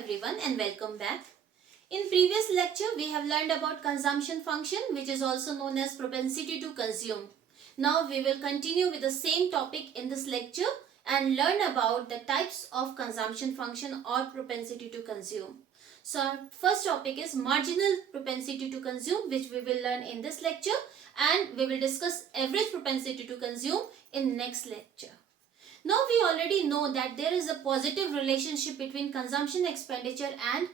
everyone and welcome back. In previous lecture we have learned about consumption function, which is also known as propensity to consume. Now we will continue with the same topic in this lecture and learn about the types of consumption function or propensity to consume. So our first topic is marginal propensity to consume, which we will learn in this lecture, and we will discuss average propensity to consume in next lecture. Now we already know that there is a positive relationship between consumption expenditure and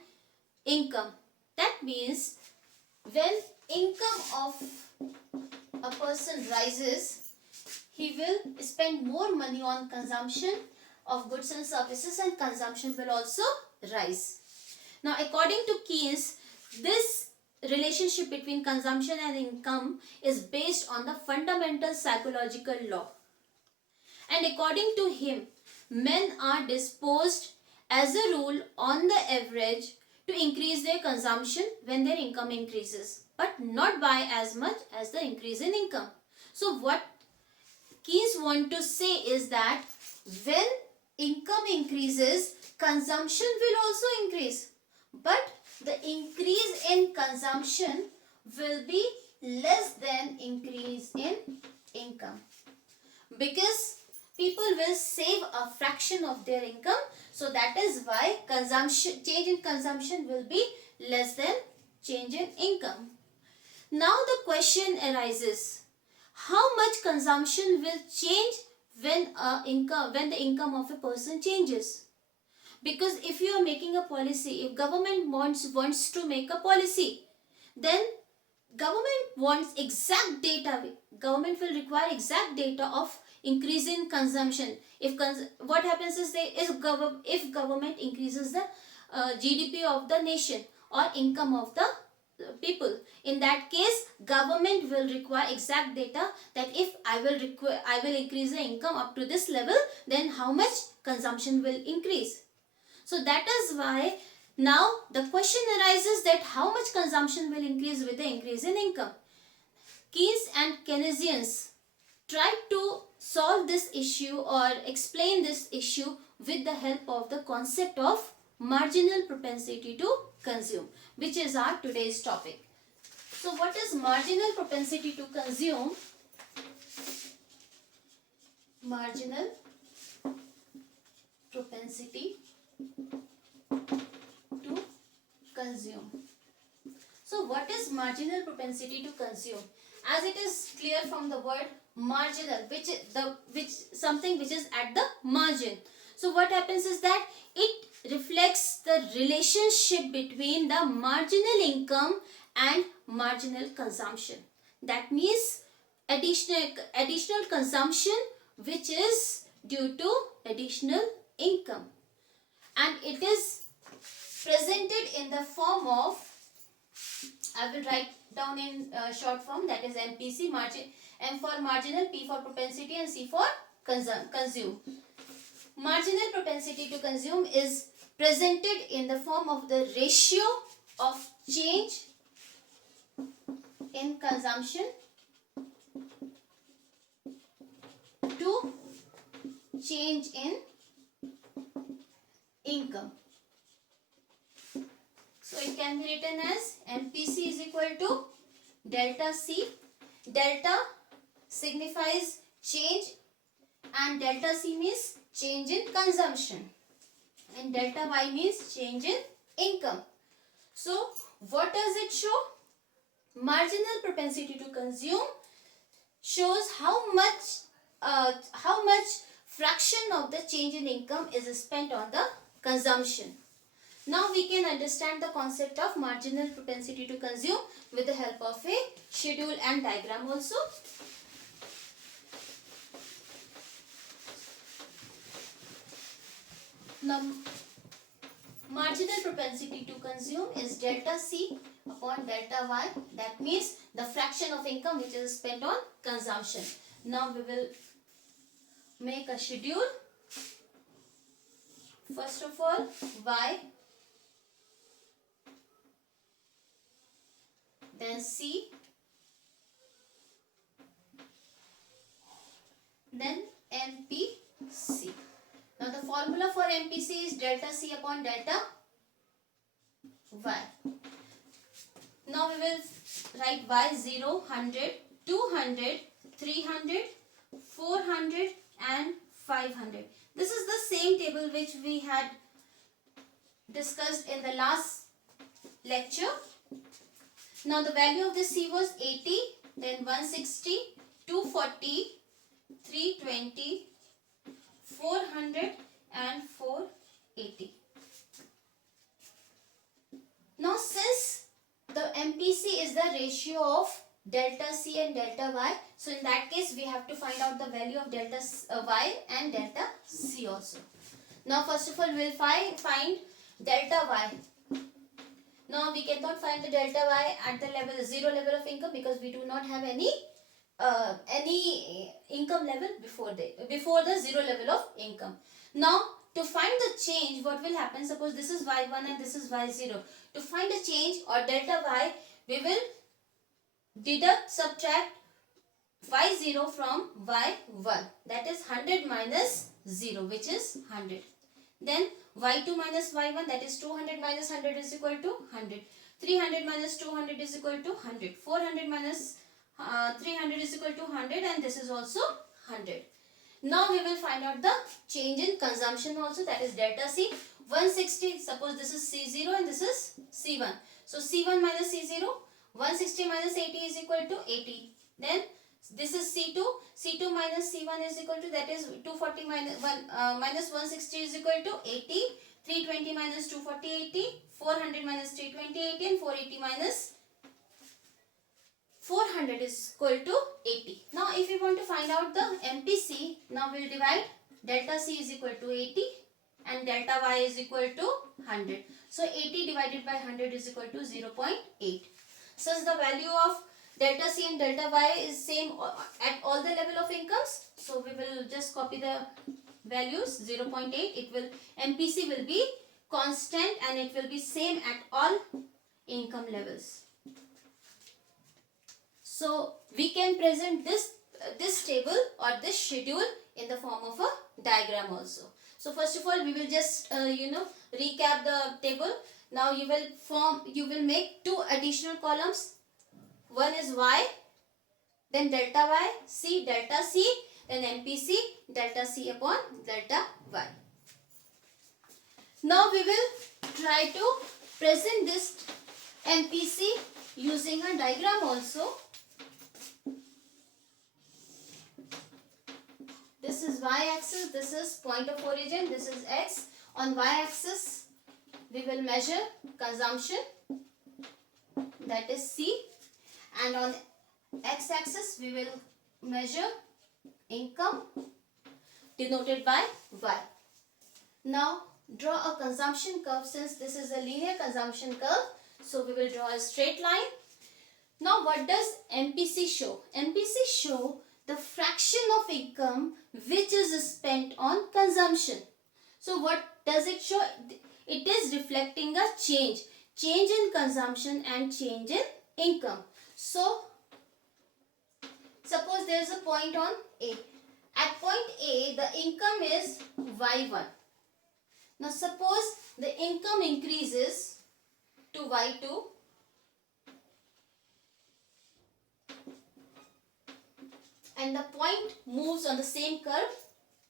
income. That means when income of a person rises, he will spend more money on consumption of goods and services, and consumption will also rise. Now according to Keynes, this relationship between consumption and income is based on the fundamental psychological law. And according to him, men are disposed as a rule on the average to increase their consumption when their income increases, but not by as much as the increase in income. So what Keynes want to say is that when income increases, consumption will also increase, but the increase in consumption will be less than increase in income, because people will save a fraction of their income. So that is why change in consumption will be less than change in income. Now the question arises, how much consumption will change when the income of a person changes? Because if you are making a policy, if government wants to make a policy, then government wants exact data. Government will require exact data of increase in consumption. What happens is if government increases the GDP of the nation or income of the people, in that case government will require exact data that if I will increase the income up to this level, then how much consumption will increase. So that is why now the question arises that how much consumption will increase with the increase in income. Keynes and Keynesians tried to solve this issue or explain this issue with the help of the concept of marginal propensity to consume, which is our today's topic. So what is marginal propensity to consume? Marginal propensity to consume. So what is marginal propensity to consume? As it is clear from the word marginal, which something which is at the margin. So what happens is that it reflects the relationship between the marginal income and marginal consumption. That means additional consumption which is due to additional income, and it is presented in the form of, I will write down in short form, that is MPC, M for marginal, P for propensity, and C for consume. Marginal propensity to consume is presented in the form of the ratio of change in consumption to change in income. So it can be written as MPC is equal to delta C. Delta signifies change and delta C means change in consumption, and delta Y means change in income. So what does it show? Marginal propensity to consume shows how much fraction of the change in income is spent on the consumption. Now we can understand the concept of marginal propensity to consume with the help of a schedule and diagram also. Now, marginal propensity to consume is delta C upon delta Y. That means the fraction of income which is spent on consumption. Now we will make a schedule. First of all, Y, then C, then MPC. Now the formula for MPC is delta C upon delta Y. Now we will write Y 0, 100, 200, 300, 400 and 500. This is the same table which we had discussed in the last lecture. Now the value of the C was 80, then 160, 240, 320, 400 and 480. Now since the MPC is the ratio of delta C and delta Y, so in that case we have to find out the value of delta Y and delta C also. Now first of all we will find delta Y. Now we cannot find the delta Y at the level 0 level of income because we do not have any income level before the 0 level of income. Now to find the change, what will happen? Suppose this is Y1 and this is Y0. To find a change or delta Y, we will subtract Y0 from Y1. That is 100 minus 0, which is 100. Then Y2 minus Y1, that is 200 minus 100 is equal to 100. 300 minus 200 is equal to 100. 400 minus 300 is equal to 100, and this is also 100. Now we will find out the change in consumption also, that is delta C. 160, suppose this is C0 and this is C1. So C1 minus C0, 160 minus 80 is equal to 80. Then this is C2, C2 minus C1 is equal to, that is 240 minus 160 is equal to 80. 320 minus 240, 80. 400 minus 320, 80. And 480 minus 400 is equal to 80. Now if we want to find out the MPC, now we will divide delta C is equal to 80 and delta Y is equal to 100. So 80 divided by 100 is equal to 0.8. Since the value of delta C and delta Y is same at all the level of incomes, so we will just copy the values 0.8. It will, MPC will be constant and it will be same at all income levels. So we can present this table or this schedule in the form of a diagram also. So first of all we will just recap the table. Now you will make two additional columns. One is Y, then delta Y, C, delta C, then MPC, delta C upon delta Y. Now we will try to present this MPC using a diagram also. This is y-axis, this is point of origin, this is x. On y-axis, we will measure consumption, that is C. And on x-axis, we will measure income, denoted by Y. Now, draw a consumption curve. Since this is a linear consumption curve, so we will draw a straight line. Now, what does MPC show? MPC show the fraction of income which is spent on consumption. So what does it show? It is reflecting a change in consumption and change in income. So suppose there is a point on A. At point A, the income is Y1. Now suppose the income increases to Y2. And the point moves on the same curve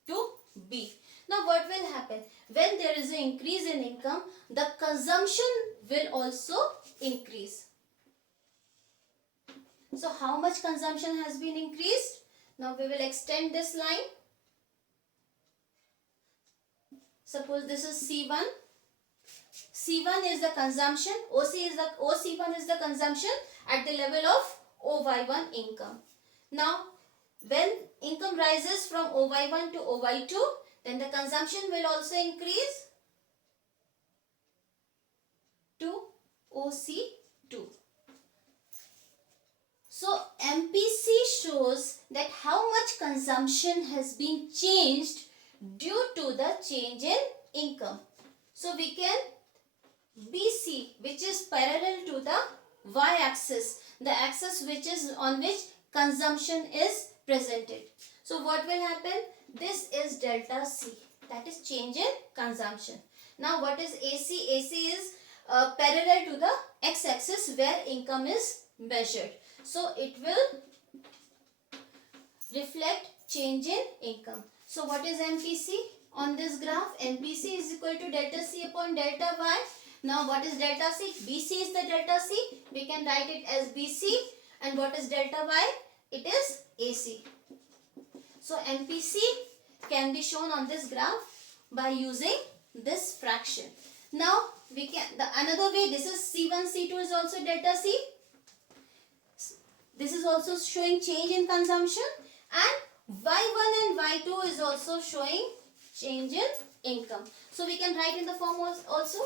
to B. Now what will happen? When there is an increase in income, the consumption will also increase. So how much consumption has been increased? Now we will extend this line. Suppose this is C1. C1 is the consumption. OC1 is the consumption at the level of OY1 income. Now when income rises from OY1 to OY2, then the consumption will also increase to OC2. So MPC shows that how much consumption has been changed due to the change in income. So we can BC, which is parallel to the y-axis, the axis which is on which consumption is presented. So what will happen? This is delta C, that is change in consumption. Now what is AC? AC is parallel to the x-axis where income is measured. So it will reflect change in income. So what is MPC on this graph? MPC is equal to delta C upon delta Y. Now what is delta C? BC is the delta C. We can write it as BC. And what is delta Y? It is AC. So MPC can be shown on this graph by using this fraction. Now we can, another way, this is C1, C2 is also delta C. This is also showing change in consumption, and Y1 and Y2 is also showing change in income. So we can write in the form also,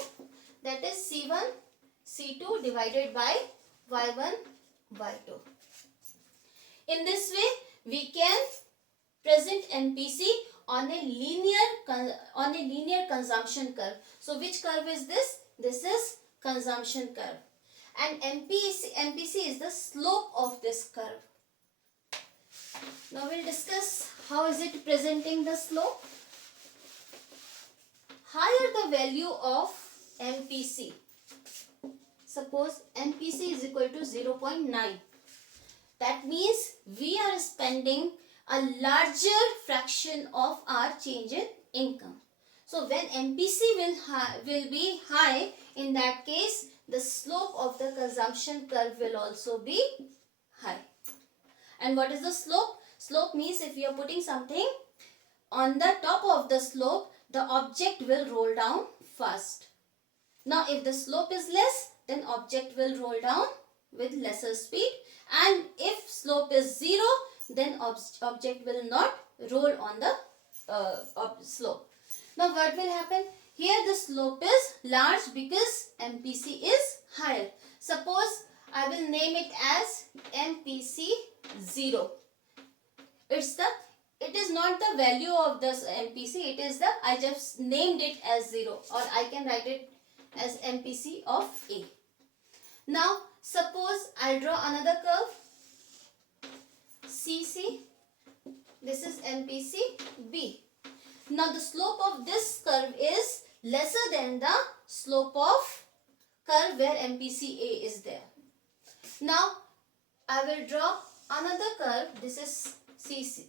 that is C1, C2 divided by Y1, Y2. In this way, we can present MPC on a linear consumption curve. So which curve is this? This is consumption curve. And MPC is the slope of this curve. Now we'll discuss how is it presenting the slope. Higher the value of MPC. Suppose MPC is equal to 0.9. That means we are spending a larger fraction of our change in income. So when MPC will be high, in that case the slope of the consumption curve will also be high. And what is the slope? Slope means if you are putting something on the top of the slope, the object will roll down fast. Now if the slope is less, then object will roll down with lesser speed, and if slope is 0, then object will not roll on the slope. Now what will happen? Here the slope is large because MPC is higher. Suppose I will name it as MPC 0. It is not the value of this MPC, I just named it as 0, or I can write it as MPC of A. Now suppose I draw another curve, CC, this is MPC B. Now the slope of this curve is lesser than the slope of curve where MPC A is there. Now I will draw another curve, this is CC.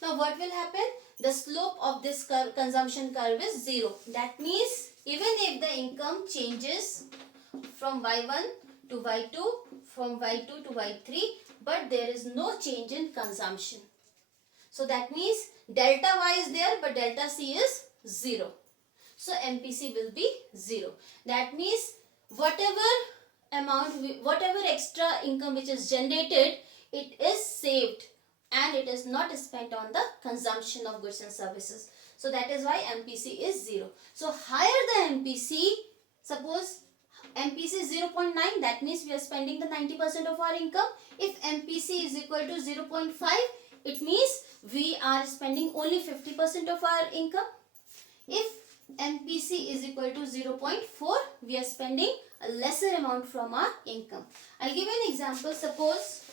Now what will happen? The slope of this curve, consumption curve is 0. That means even if the income changes from Y1 to Y2, from Y2 to Y3, but there is no change in consumption. So that means delta Y is there, but delta C is 0. So MPC will be 0. That means whatever extra income which is generated, it is saved and it is not spent on the consumption of goods and services. So that is why MPC is 0. So higher the MPC, suppose MPC is 0.9, that means we are spending the 90% of our income. If MPC is equal to 0.5, it means we are spending only 50% of our income. If MPC is equal to 0.4, we are spending a lesser amount from our income. I'll give you an example. Suppose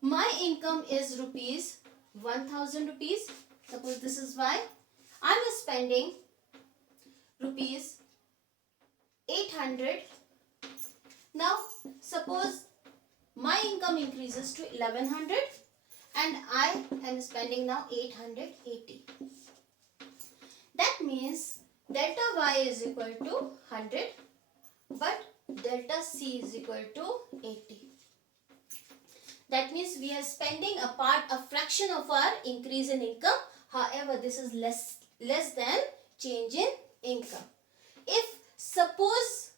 my income is rupees 1000 rupees. Suppose this is why I am spending rupees 800. Now suppose my income increases to 1100 and I am spending now 880. That means delta Y is equal to 100, but delta C is equal to 80. That means we are spending a fraction of our increase in income. However, this is less than change in income. If suppose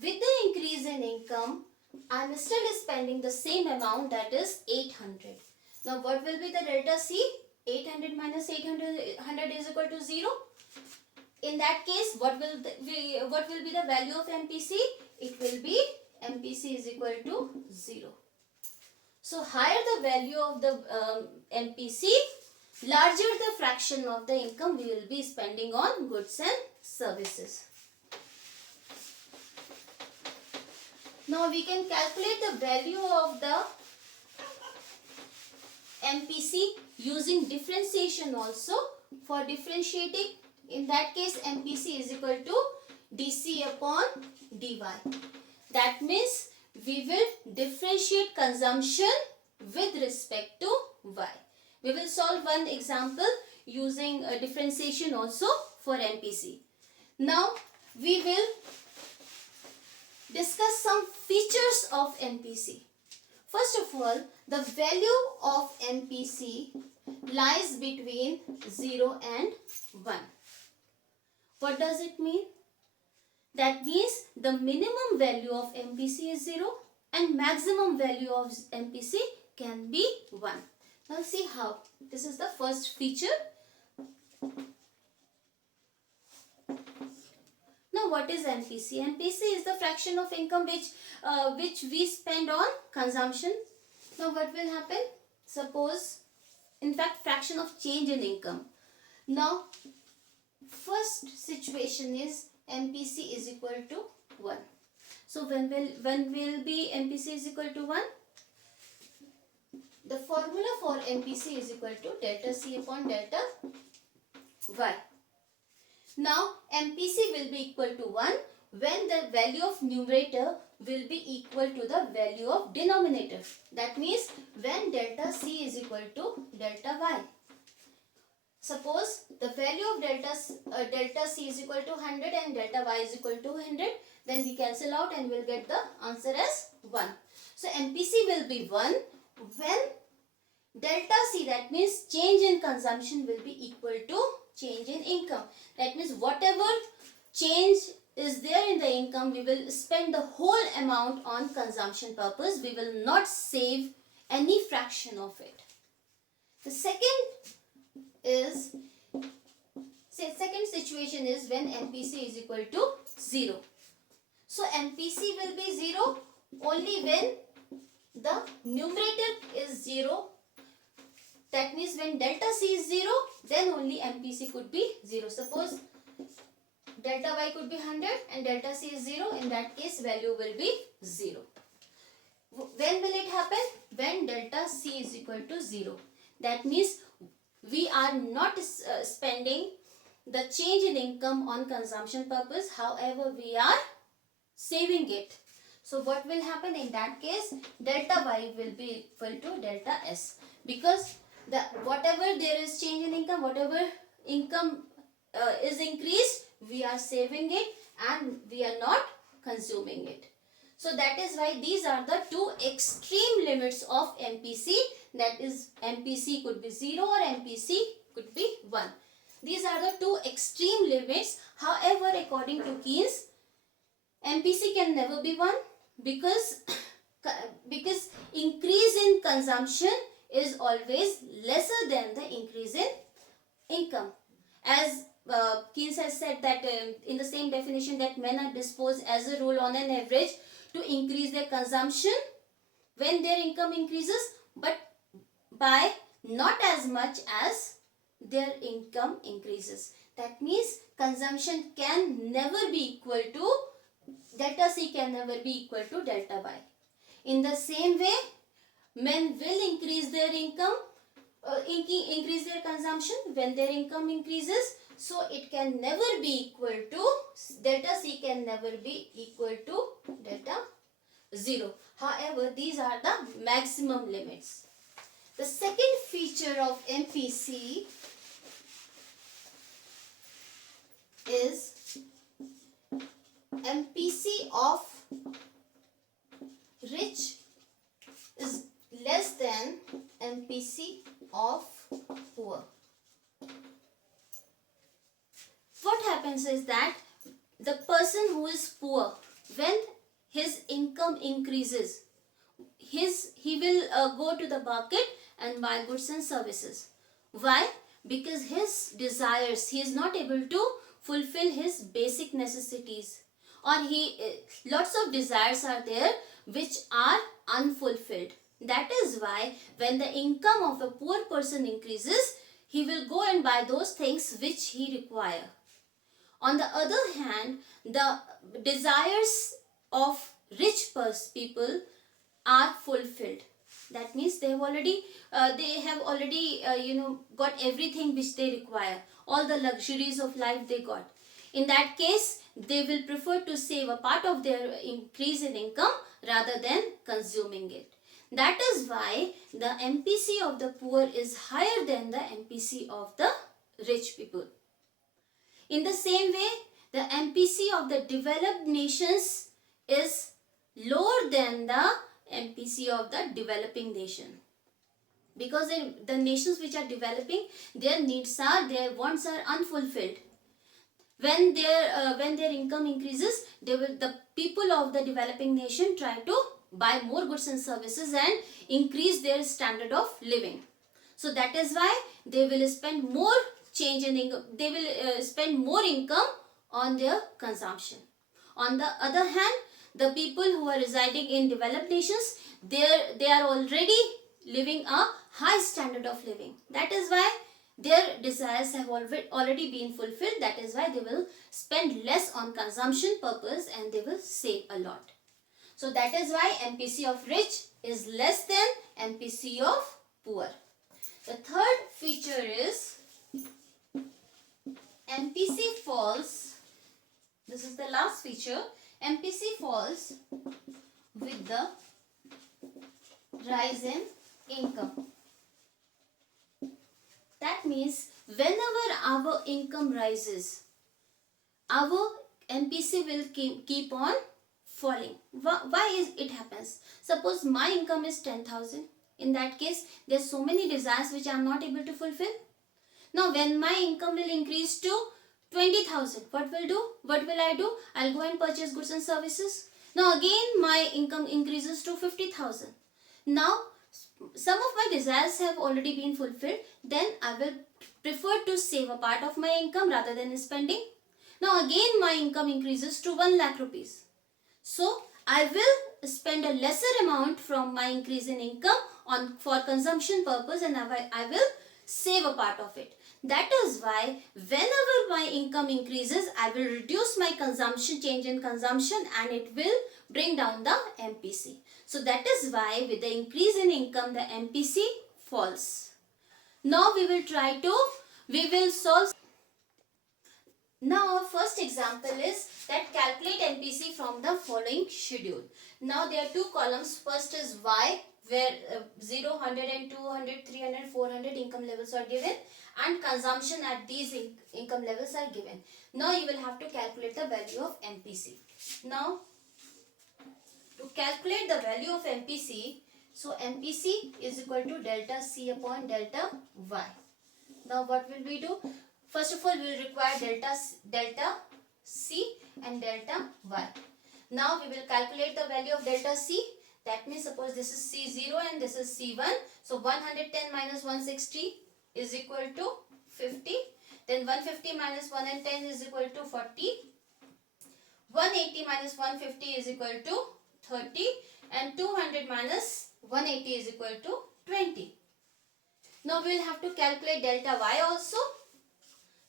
with the increase in income, I am still spending the same amount, that is 800. Now what will be the delta C? 800 minus 800 is equal to 0. In that case, what will be the value of MPC? It will be MPC is equal to 0. So higher the value of the MPC, larger the fraction of the income we will be spending on goods and services. Now we can calculate the value of the MPC using differentiation also. For differentiating, in that case MPC is equal to dC upon dy. That means we will differentiate consumption with respect to y. We will solve one example using differentiation also for MPC. Now we will discuss some features of MPC. First of all, the value of MPC lies between 0 and 1. What does it mean? That means the minimum value of MPC is 0 and maximum value of MPC can be 1. Now see how. This is the first feature. Now what is MPC? MPC is the fraction of income which we spend on consumption. Now what will happen? Suppose, in fact, fraction of change in income. Now first situation is MPC is equal to 1. So when will be MPC is equal to 1? The formula for MPC is equal to delta C upon delta Y. Now MPC will be equal to 1 when the value of numerator will be equal to the value of denominator. That means when delta C is equal to delta Y. Suppose the value of delta C is equal to 100 and delta Y is equal to 100, then we cancel out and we'll get the answer as 1. So MPC will be 1 when delta C, that means change in consumption, will be equal to change in income. That means whatever change is there in the income, we will spend the whole amount on consumption purpose. We will not save any fraction of it. The second situation is when MPC is equal to 0. So MPC will be 0 only when the numerator is 0. That means when delta C is 0, then only MPC could be 0. Suppose delta Y could be 100 and delta C is 0. In that case, value will be 0. When will it happen? When delta C is equal to 0. That means we are not spending the change in income on consumption purpose. However, we are saving it. So what will happen in that case? Delta Y will be equal to delta S, because whatever there is change in income, whatever income is increased, we are saving it and we are not consuming it. So that is why these are the two extreme limits of MPC. That is, MPC could be 0 or MPC could be 1. These are the two extreme limits. However, according to Keynes, MPC can never be 1 because increase in consumption is always lesser than the increase in income. As Keynes has said that in the same definition, that men are disposed as a rule on an average to increase their consumption when their income increases, but by not as much as their income increases. That means consumption can never be equal to, delta C can never be equal to delta Y. In the same way, men will increase their income, increase their consumption when their income increases. So it can never be equal to, delta C can never be equal to delta 0. However, these are the maximum limits. The second feature of MPC is MPC of rich is less than MPC of poor. What happens is that the person who is poor, when his income increases, he will go to the market and buy goods and services. Why? Because his desires, he is not able to fulfill his basic necessities, or lots of desires are there which are unfulfilled. That is why when the income of a poor person increases, he will go and buy those things which he requires. On the other hand, the desires of rich people are fulfilled. That means they have already got everything which they require. All the luxuries of life they got. In that case, they will prefer to save a part of their increase in income rather than consuming it. That is why the MPC of the poor is higher than the MPC of the rich people. In the same way, the MPC of the developed nations is lower than the MPC of the developing nation. Because the nations which are developing, their wants are unfulfilled. When their income increases, the people of the developing nation try to buy more goods and services and increase their standard of living. So that is why they will spend more spend more income on their consumption. On the other hand, the people who are residing in developed nations, they are already living a high standard of living. That is why their desires have already been fulfilled. That is why they will spend less on consumption purpose and they will save a lot. So that is why MPC of rich is less than MPC of poor. The third feature is MPC falls. This is the last feature. MPC falls with the rise in income. That means whenever our income rises, our MPC will keep on falling. Why is it happens? Suppose my income is 10,000. In that case, there are so many desires which I am not able to fulfill. Now, when my income will increase to 20,000, what will I do? I'll go and purchase goods and services. Now, again, my income increases to 50,000. Now, some of my desires have already been fulfilled. Then I will prefer to save a part of my income rather than spending. Now, again, my income increases to 1 lakh rupees. So, I will spend a lesser amount from my increase in income for consumption purpose, and I will save a part of it. That is why whenever my income increases, I will reduce my change in consumption, and it will bring down the MPC. So that is why with the increase in income, the MPC falls. Now we will solve. Now our first example is that calculate MPC from the following schedule. Now there are two columns. First is Y, where 0, 100 and 200, 300, 400 income levels are given, and consumption at these income levels are given. Now you will have to calculate the value of MPC. Now to calculate the value of MPC, so MPC is equal to delta C upon delta Y. Now what will we do? First of all, we will require delta C and delta Y. Now we will calculate the value of delta C. That means suppose this is C0 and this is C1. So 110 minus 160 is equal to 50. Then 150 minus 110 is equal to 40. 180 minus 150 is equal to 30. And 200 minus 180 is equal to 20. Now we will have to calculate delta Y also.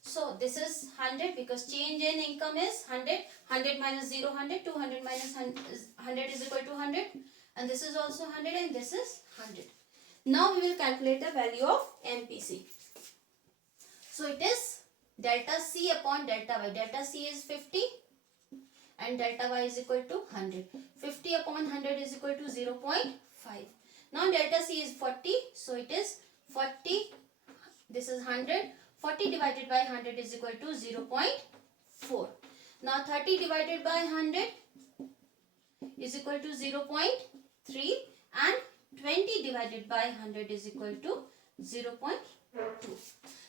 So this is 100 because change in income is 100. 100 minus 0, 100. 200 minus 100 is equal to 100. And this is also 100 and this is 100. Now we will calculate the value of MPC. So it is delta C upon delta Y. Delta C is 50 and delta Y is equal to 100. 50 upon 100 is equal to 0.5. Now delta C is 40. So it is 40. This is 100. 40 divided by 100 is equal to 0.4. Now 30 divided by 100 is equal to 0.3 and 20 divided by 100 is equal to 0.2.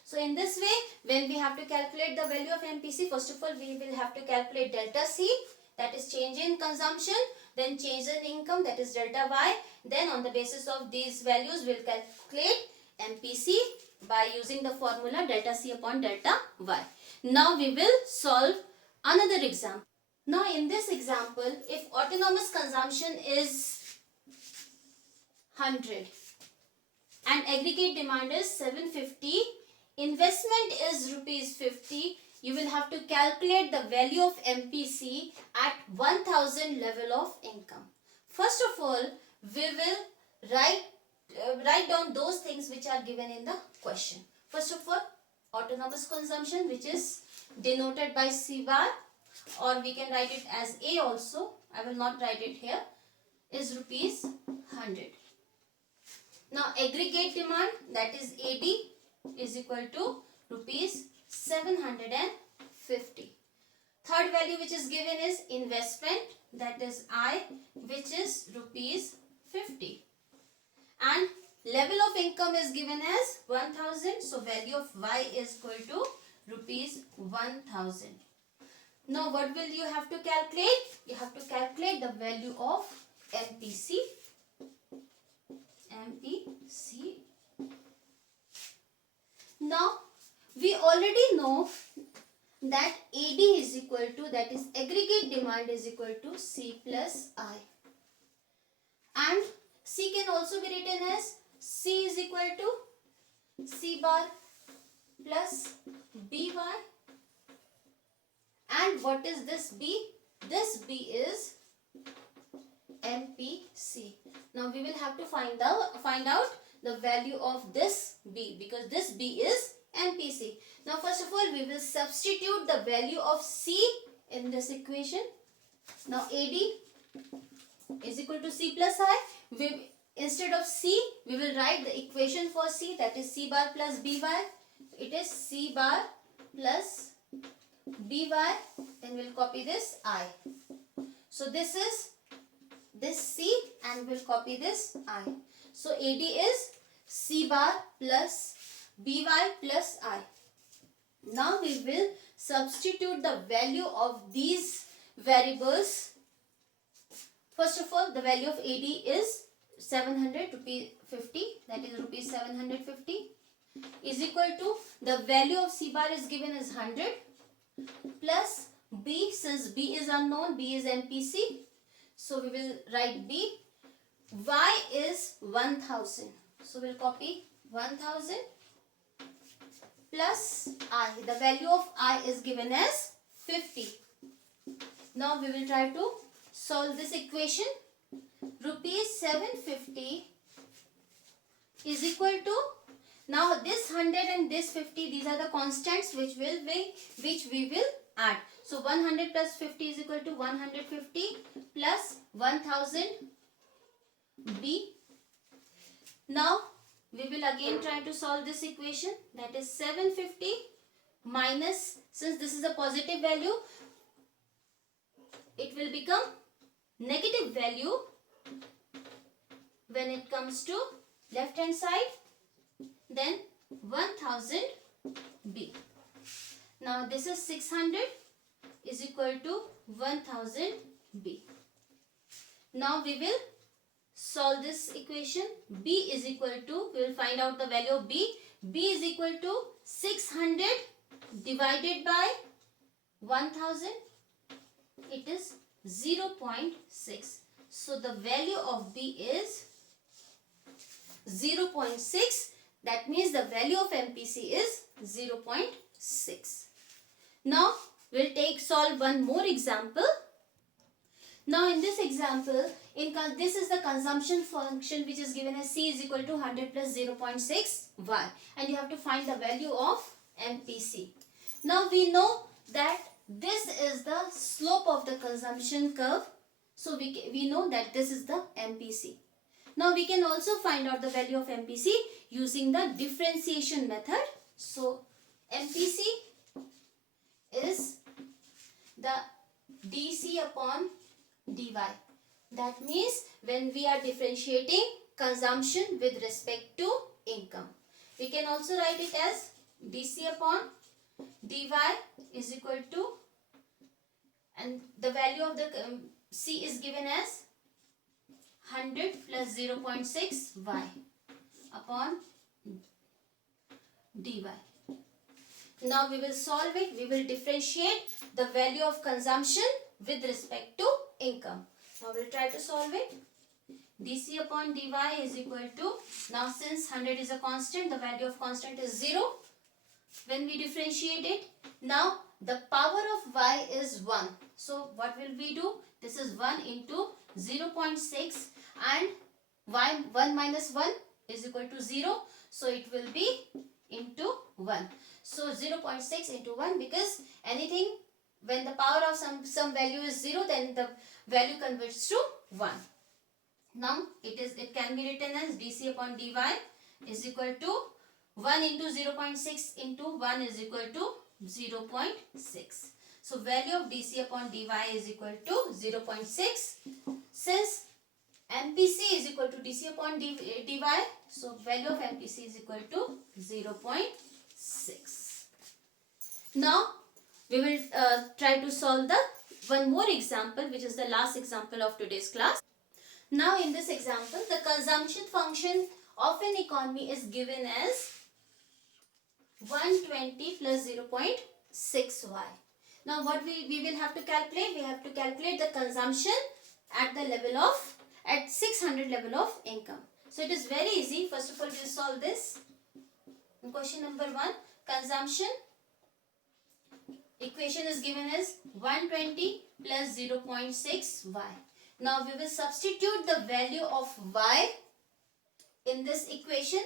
So in this way, when we have to calculate the value of MPC, first of all we will have to calculate delta C, that is change in consumption, then change in income, that is delta Y. Then on the basis of these values we will calculate MPC by using the formula delta C upon delta Y. Now we will solve another example. Now in this example, if autonomous consumption is 100 and aggregate demand is 750, investment is rupees 50, you will have to calculate the value of MPC at 1000 level of income. First of all, we will write write down those things which are given in the question. First of all, autonomous consumption, which is denoted by C bar, or we can write it as A also. I will not write it here. Is rupees 100. Now aggregate demand, that is AD, is equal to rupees 750. Third value which is given is investment, that is I, which is rupees 50. And level of income is given as 1000. So value of Y is equal to rupees 1000. Now what will you have to calculate? You have to calculate the value of MPC. Now we already know that AD is equal to, that is aggregate demand, is equal to C plus I. And C can also be written as C is equal to C bar plus BY. And what is this B? This B is MPC. Now we will have to find out the value of this B, because this B is MPC. Now first of all, we will substitute the value of C in this equation. Now AD is equal to C plus I. Instead of C, we will write the equation for C, that is C bar plus BY. It is C bar plus BY. Then we'll copy this I. So this is this C, and we'll copy this I. So AD is C bar plus BY plus I. Now we will substitute the value of these variables. First of all, the value of AD is 750, that is rupees 750, is equal to the value of C bar is given as 100 plus B, since B is unknown, B is MPC. So we will write B. Y is 1000. So we'll copy 1000 plus I. The value of I is given as 50. Now we will try to solve this equation. Rupees 750 is equal to, now this 100 and this 50, these are the constants which we will add. So 100 plus 50 is equal to 150 plus 1000 B. Now we will again try to solve this equation, that is 750 minus, since this is a positive value, it will become negative value when it comes to left hand side, then 1000 B. Now this is 600 is equal to 1000 B. Now we will solve this equation. B is equal to, we will find out the value of B. B is equal to 600 divided by 1000. It is 0.6. So the value of B is 0.6. That means the value of MPC is 0.6. Now we'll solve one more example. Now in this example, this is the consumption function which is given as C is equal to 100 plus 0.6 Y, and you have to find the value of MPC. Now we know that this is the slope of the consumption curve. So we know that this is the MPC. Now we can also find out the value of MPC using the differentiation method. So MPC is the dC upon dy. That means when we are differentiating consumption with respect to income. We can also write it as dC upon dy is equal to, and the value of the C is given as 100 plus 0.6 Y upon dy. Now we will solve it. We will differentiate the value of consumption with respect to income. Now we will try to solve it. dC upon dy is equal to, now since 100 is a constant, the value of constant is 0. When we differentiate it, now the power of y is 1. So what will we do? This is 1 into 0.6, and y 1 minus 1, is equal to 0. So it will be into 1. So 0.6 into 1, because anything when the power of some value is 0, then the value converts to 1. Now it can be written as dc upon dy is equal to 1 into 0.6 into 1 is equal to 0.6. So value of dc upon dy is equal to 0.6. Since MPC is equal to dc upon dy, so value of MPC is equal to 0.6. Now we will try to solve the one more example, which is the last example of today's class. Now in this example, the consumption function of an economy is given as 120 plus 0.6y. Now what we will have to calculate? We have to calculate the consumption at the level of, at 600 level of income. So it is very easy. First of all, we will solve this. In question number 1, consumption equation is given as 120 plus 0.6y. Now we will substitute the value of y in this equation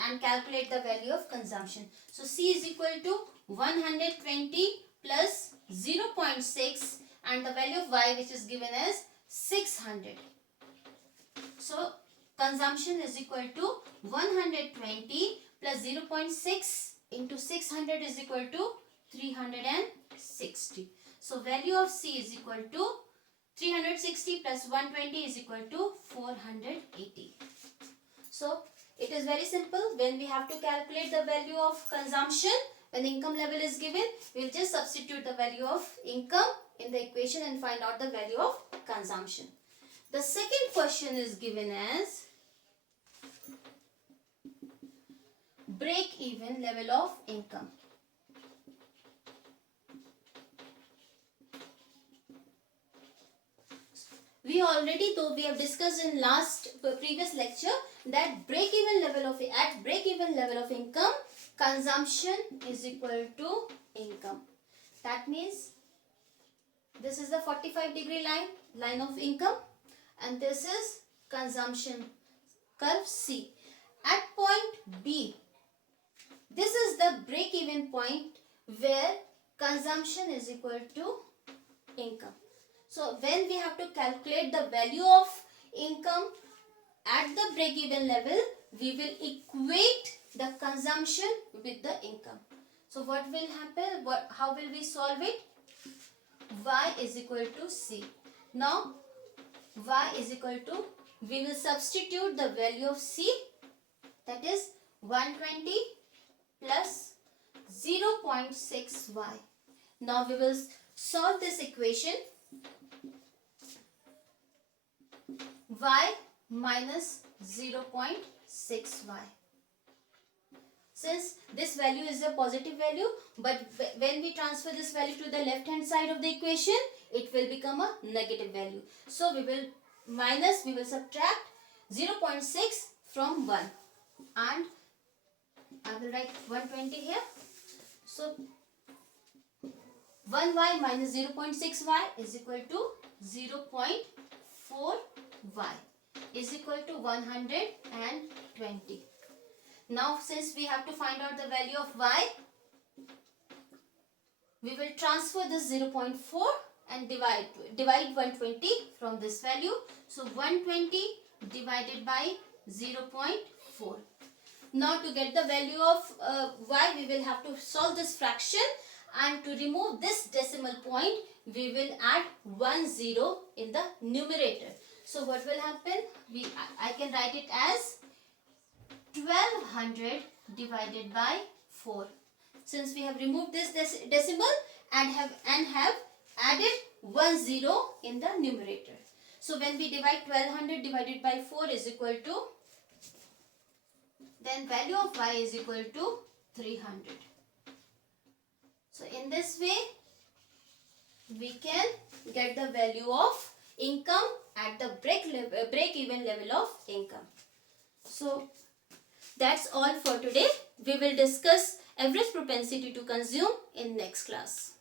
and calculate the value of consumption. So C is equal to 120 plus 0.6 and the value of y, which is given as 600. So consumption is equal to 120 plus 0.6 into 600 is equal to 360. So value of C is equal to 360 plus 120 is equal to 480. So it is very simple. When we have to calculate the value of consumption, when income level is given, we will just substitute the value of income in the equation and find out the value of consumption. The second question is given as break-even level of income. We already, though we have discussed in previous lecture, that at break-even level of income, consumption is equal to income. That means this is the 45-degree line of income, and this is consumption curve C. At point B, this is the break-even point where consumption is equal to income. So when we have to calculate the value of income at the break-even level, we will equate the consumption with the income. So what will happen? How will we solve it? Y is equal to C. Now Y is equal to, we will substitute the value of C, that is 120 plus 0.6y. Now we will solve this equation. Y minus 0.6y. Since this value is a positive value, but when we transfer this value to the left hand side of the equation, it will become a negative value. So we will subtract 0.6 from 1, and I will write 120 here. So 1y minus 0.6y is equal to 0.4y is equal to 120. Now since we have to find out the value of y, we will transfer this 0.4 and divide 120 from this value. So 120 divided by 0.4. Now to get the value of y, we will have to solve this fraction, and to remove this decimal point, we will add 10 in the numerator. So what will happen? I can write it as 1200 divided by 4. Since we have removed this decimal and have added 10 in the numerator. So when we divide 1200 divided by 4 is equal to, then value of y is equal to 300. So in this way, we can get the value of income at the break-even level of income. So that's all for today. We will discuss average propensity to consume in next class.